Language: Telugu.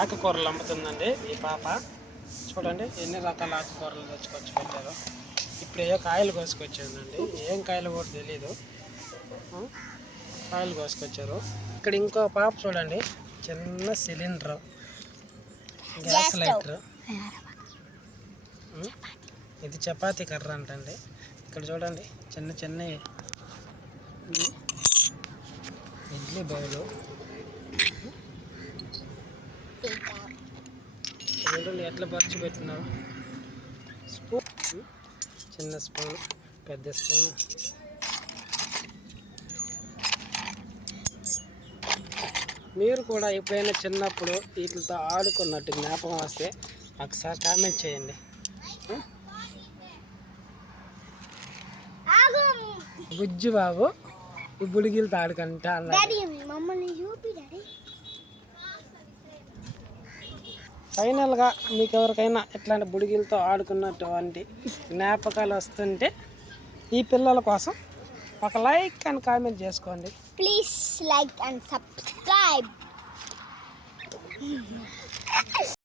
ఆకుకూరలు అమ్ముతుందండి ఈ పాప. చూడండి ఎన్ని రకాల ఆకుకూరలు తెచ్చుకొచ్చి పెట్టారు. ఇప్పుడు ఏ కాయలు కోసుకొచ్చానండి, ఏం కాయలు కూడా తెలీదు. కాయలు కోసుకొచ్చారు. ఇక్కడ ఇంకో పాప చూడండి, చిన్న సిలిండర్, గ్యాస్ లైటర్. ఇది చపాతీ కర్ర అంటండి. ఇక్కడ చూడండి చిన్న చిన్న ఇడ్లీ బౌలు. చూడండి ఎట్లా పరిచి పెట్టినావు. స్పూన్, చిన్న స్పూన్, పెద్ద స్పూన్. మీరు కూడా ఎప్పుడైనా చిన్నప్పుడు వీటితో ఆడుకున్నట్టు జ్ఞాపకం వస్తే ఒకసారి కామెంట్ చేయండి. బుజ్జి బాబు ఈ బుడిగిలతో ఆడుకుంటా ఫైనల్గా మీకు ఎవరికైనా ఇట్లాంటి బుడిగిలతో ఆడుకున్నటువంటి జ్ఞాపకాలు వస్తుంటే ఈ పిల్లల కోసం ఒక లైక్ అండ్ కామెంట్ చేసుకోండి. Please like and subscribe.